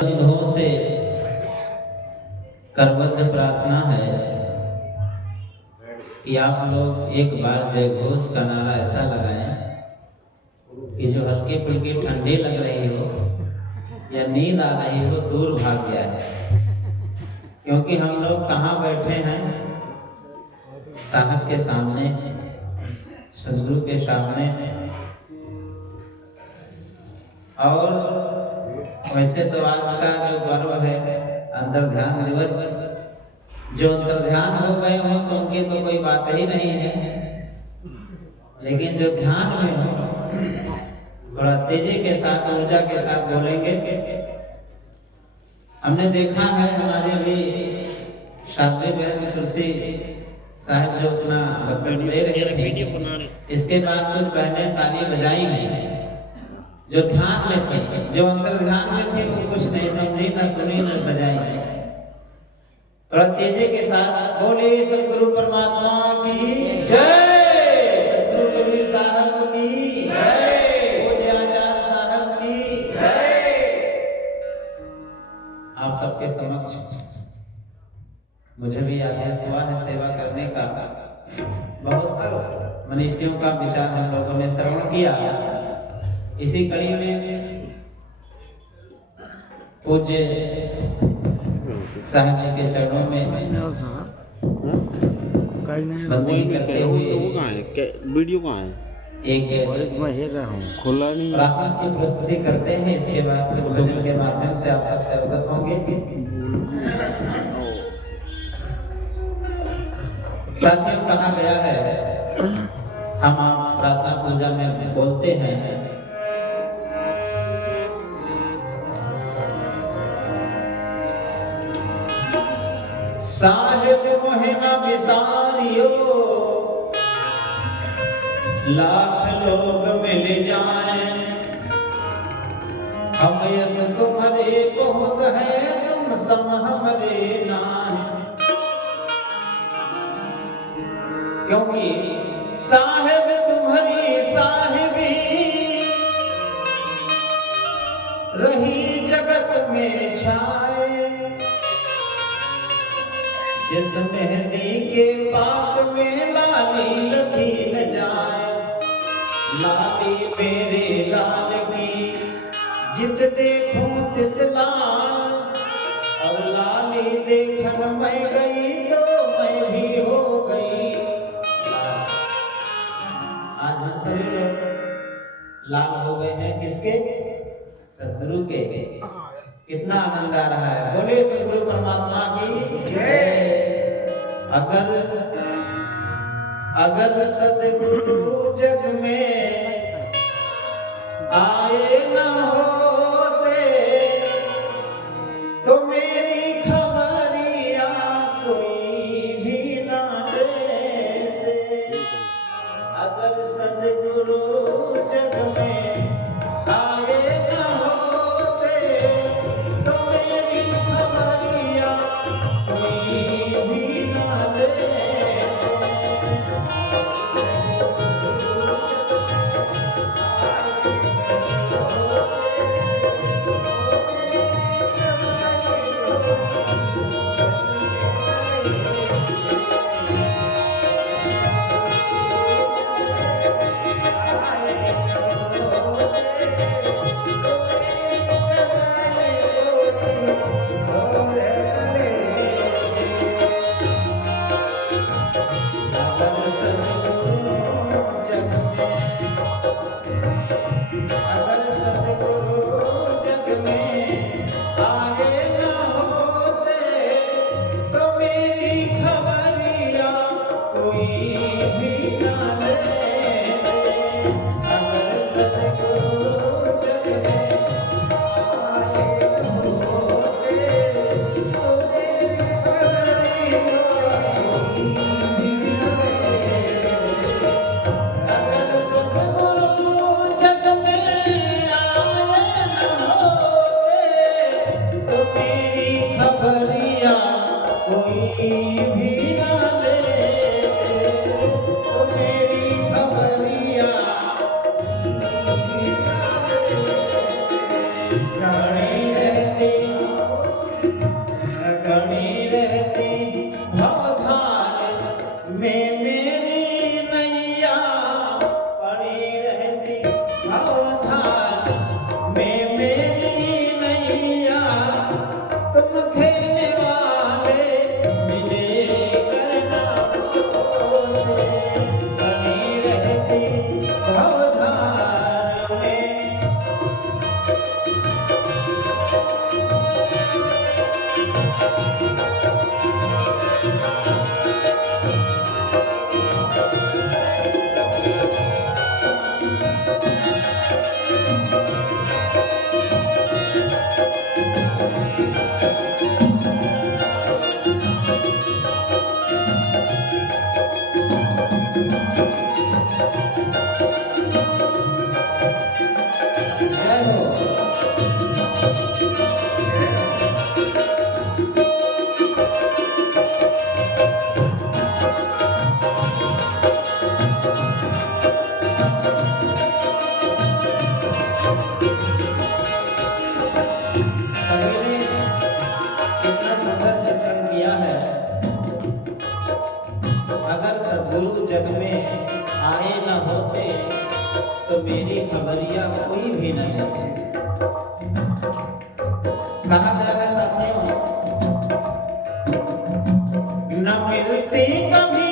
दिनों से करबद्ध प्रार्थना है कि आप लोग एक बार जय घोष का नारा ऐसा लगाएं कि जो हल्के फुल्के ठंडे लग रही हो या नींद आ रही हो दूर भाग गया है। क्योंकि हम लोग कहाँ बैठे हैं? साहब के सामने, सदगुरु के सामने। और वैसे तो आज का जो पर्व है अंतर्ध्यान दिवस, जो अंतर्ध्यान हो गए हो तो उनकी तो कोई बात ही नहीं है, लेकिन जो ध्यान में हो थोड़ा तेजी के साथ, ऊर्जा के साथ बोलेंगे। हमने देखा है हमारे भी शास्त्री बहन तुलसी साहब जो अपना वक्तव्य दे रहे थे, इसके बाद कुछ बहने ताली बजाई नहीं, जो ध्यान में थे, जो अंतर्ध्यान में थे, वो कुछ नहीं समझी, न सुनी, न बजाई। थोड़ा तेजी के साथ बोले सतगुरु परमात्मा की जय, सतगुरु कबीर साहब की जय, पूज्य आचार्य साहब की जय। आप सबके समक्ष मुझे भी आदेश हुआ है सेवा करने का। बहुत मनुष्यों का विचार हम लोगों ने श्रवण किया। इसी कड़ी में पूज्य साहब जी के चरणों में बंदगी करते हुए वीडियो कहाँ है? एक खुला नहीं प्रार्थना की प्रस्तुति करते हैं। इसके बाद फिर भजन के माध्यम से आप सबसे अवगत होंगे। साथियों, कहा गया है, हम आप प्रार्थना पूजा में बोलते हैं, साहिब मोहिना बिसारियो, लाख लोग मिल जाएं, हम यस तुम्हारे बहुत है, तुम सम हमरे नाम। क्योंकि साहिब तुम्हारी साहिबी रही जगत में छाए, जिस मेहंदी के पात में लाली लगी न जाए, लाली मेरे लाल की जित देखूं तित लाल, और लाली देखन मैं गई तो मैं भी हो गई लाल। आज हम सभी लोग लाल हो गए हैं, किसके? सतगुरु के। कितना आनंद आ रहा है। बोले सतगुरु परमात्मा की जय। अगर सतगुरु जग में आए न होते तो मेरी खबरिया कोई भी ना देते। अगर सतगुरु जग में आए न होते तो मेरी खबरिया कोई भी ना देते। इतना सुंदर चित्रण किया है। अगर सदगुरु जग में आए न होते तो मेरी खबरिया कोई भी नहीं होती। कहा गया है साथियों, न मिलती कभी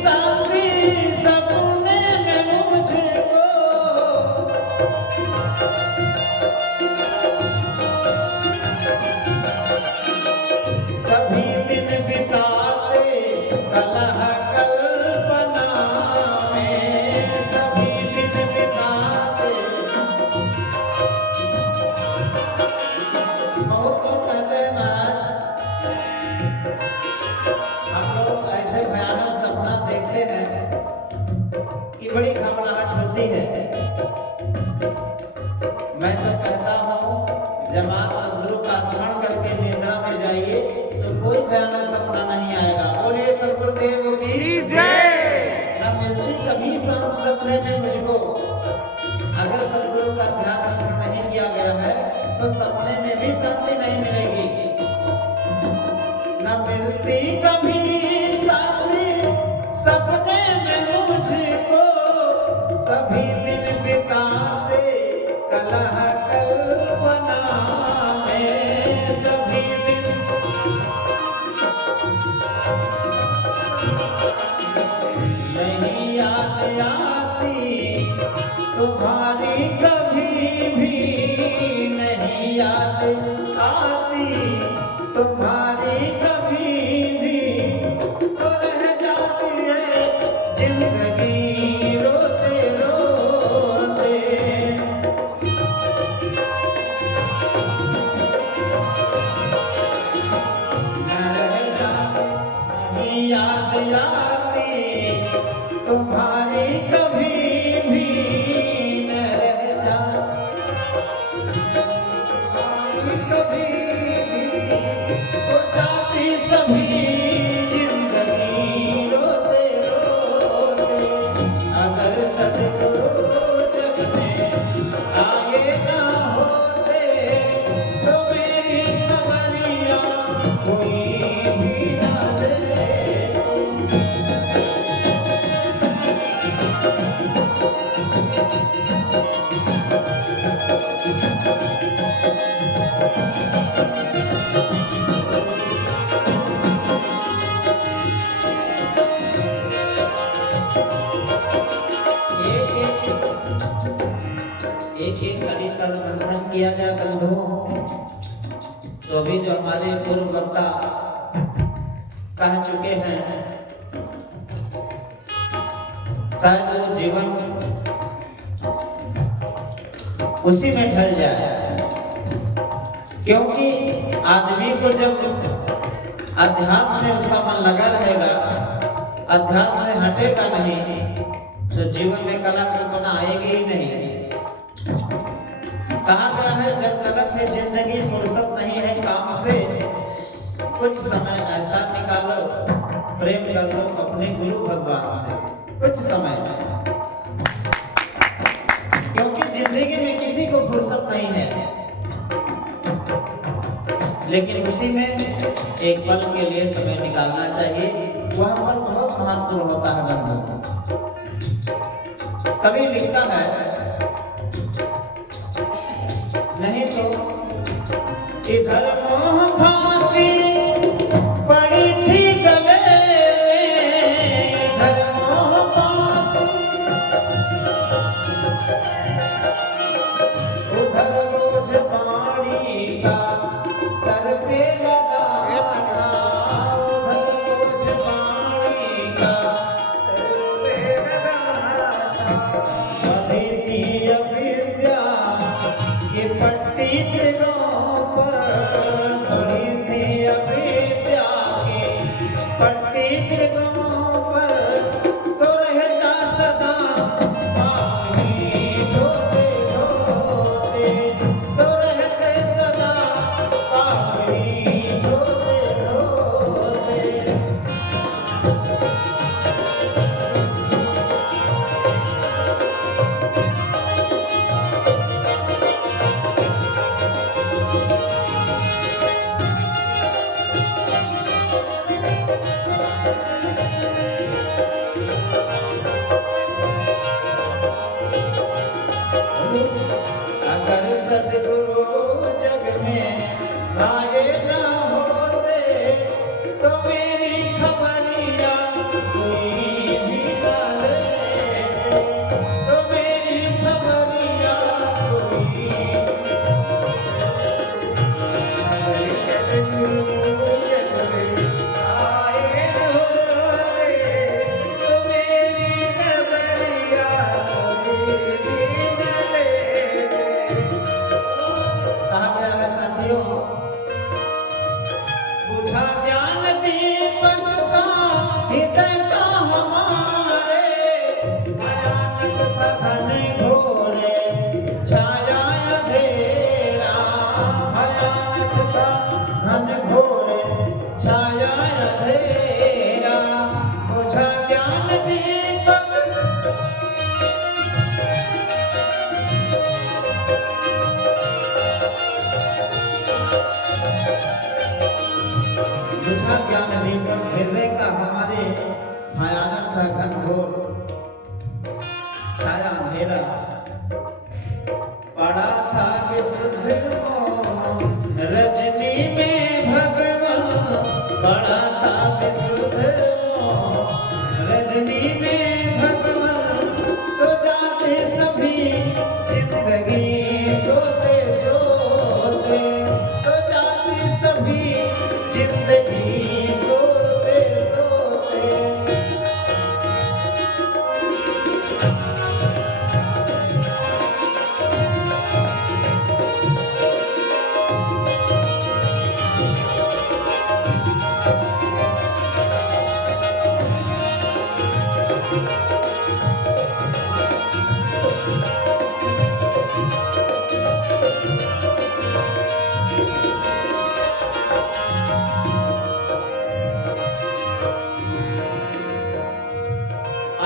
साथी सपने में मुझको, सभी दिन बिताते कलह कल्पना में, सभी दिन बिताते। बहुत लोग कहते हैं महाराज, हम लोग ऐसे भयानक सपना देखते हैं कि बड़ी घबराहट होती है। मैं तो कहता हूँ जब आप सदगुरु का स्मरण करके निद्रा में जाइए तो कोई भयानक सपना नहीं आएगा। बोलिए सदगुरुदेव की जय। न मिलती कभी सपने में मुझको। अगर सदगुरु का ध्यान नहीं किया गया है तो सपने में भी शांति नहीं मिलेगी। न मिलती कभी शांति सपने में मुझको, सभी दिन बिताते कलह कल्पना में, सभी दिन। नहीं याद आती तुम्हारी कभी भी, नहीं याद आती तुम्हारी कभी भी, तो रह जाती है जिंदगी रोते रोते। नहीं याद आती तुम्हारी कभी भी, न रह कभी हो जाती सभी जिंदगी रोते रोते। अगर सदगुरु जग में आए ना होते तो मेरी खबरिया कोई भी ना दे। एक एक कड़ी का मंथन किया गया बंधुओं। तो अभी जो हमारे पूर्व वक्ता कह चुके हैं, शायद वो जीवन उसी में ढल जाए। क्योंकि आदमी को जब अध्यात्म में उसका मन लगा रहेगा, अध्यात्म में हटेगा नहीं, तो जीवन में कला कल्पना आएगी ही नहीं। कहा गया है जब तक है जिंदगी फुर्सत नहीं है काम से, कुछ समय ऐसा निकालो प्रेम कर लो अपने गुरु भगवान से, कुछ समय। क्योंकि जिंदगी में किसी को फुर्सत नहीं है, लेकिन उसी में एक पल के लिए समय निकालना चाहिए। वह पल बहुत महत्वपूर्ण होता है बंधु। कभी लिखता है नहीं तो इधर मोह फांसी पड़ी थी गले में, इधर मोह फांसी उधर बोझ पानी का सर पे लगा था, उधर बोझ पानी का सर पे लगा था। बधी थी अविद्या ये पट्टी दिलों पर, बड़ी थी अविद्या की पट्टी दिलों पर, तो रहता सदा पानी धोते धोते, तो रहते सदा बुझा ज्ञान दीपक हृदय का हमारे भयानक था घनघोर छाया अंधेरा पड़ा था विशुद्ध मोह रजनी में भगवान पड़ा था विशुद्ध मोह रजनी में भगवान तो जाते सभी जिंदगी सोते सोते तो जाते सभी जिंदगी सोते सोते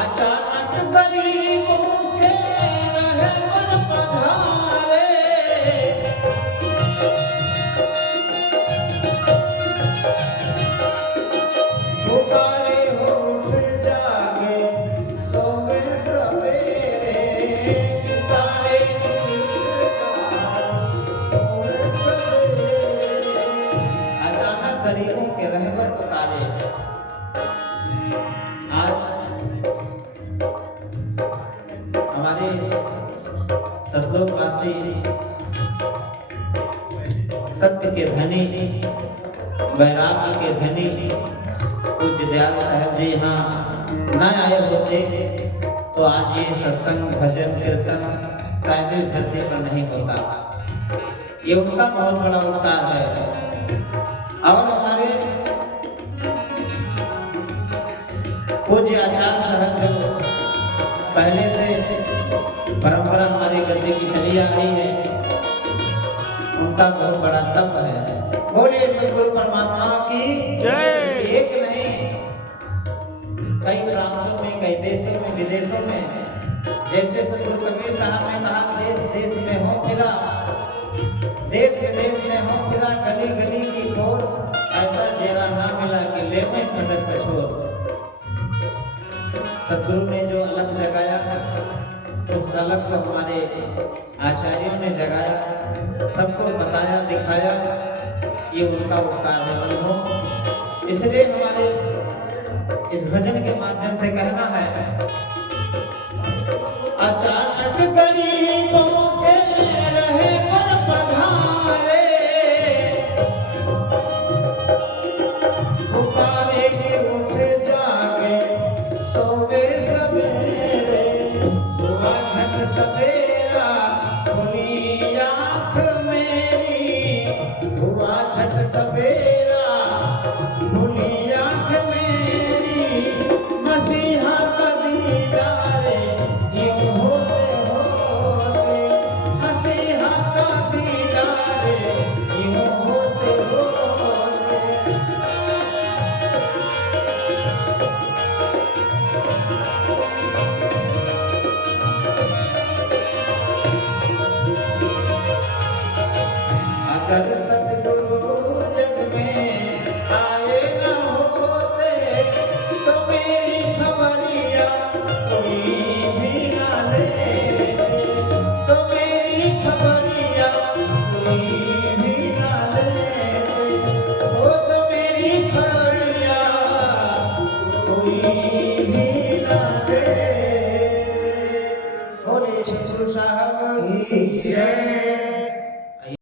अचानक गरीबों के रहबर पधारे पुकारे हो उठ जागे सोवे सवेरे पुकारे सोवे सवेरे अचानक गरीबों के रहबर पुकारे आज हमारे सतलोकवासी सत्य के धनी वैराग्य के धनी पूज्य दयाल साहब जी यहाँ न आए होते तो आज ये सत्संग भजन कीर्तन शायद इस धरती पर नहीं होता। ये उनका बहुत बड़ा उपकार है। और हमारे पूज्य आचार्य साहब जो पहले से परंपरा हमारी गद्दी की चली आ रही है, उनका बहुत बड़ा तप है। बोले सद्गुरु परमात्मा की जय। एक नहीं, कई प्रांतों में, कई देशों में, विदेशों में, जैसे सद्गुरु कबीर साहब ने कहा, देश देश में हो फिरा, देश विदेश में हो फिरा, गली गली की खोर, ऐसा चेहरा ना मिला कि ले में फटक कछोर। सद्गुरु ने जो अलग जगाया उस अलग को हमारे आचार्यों ने जगाया, सबको बताया, दिखाया, ये उनका उपकार है। इसलिए हमारे इस भजन के माध्यम से कहना है, अचानक गरीबों के रहे पर पधारे पुकारे के उठ जागे सोवे सवेरे हुआ घट सवेरा खुली आँख मेरी हुआ झट सवेरा खुली आँख मेरी मसीहा का दीदारे यूं होते होते मसीहा का दीदारे यूं होते होते। अगर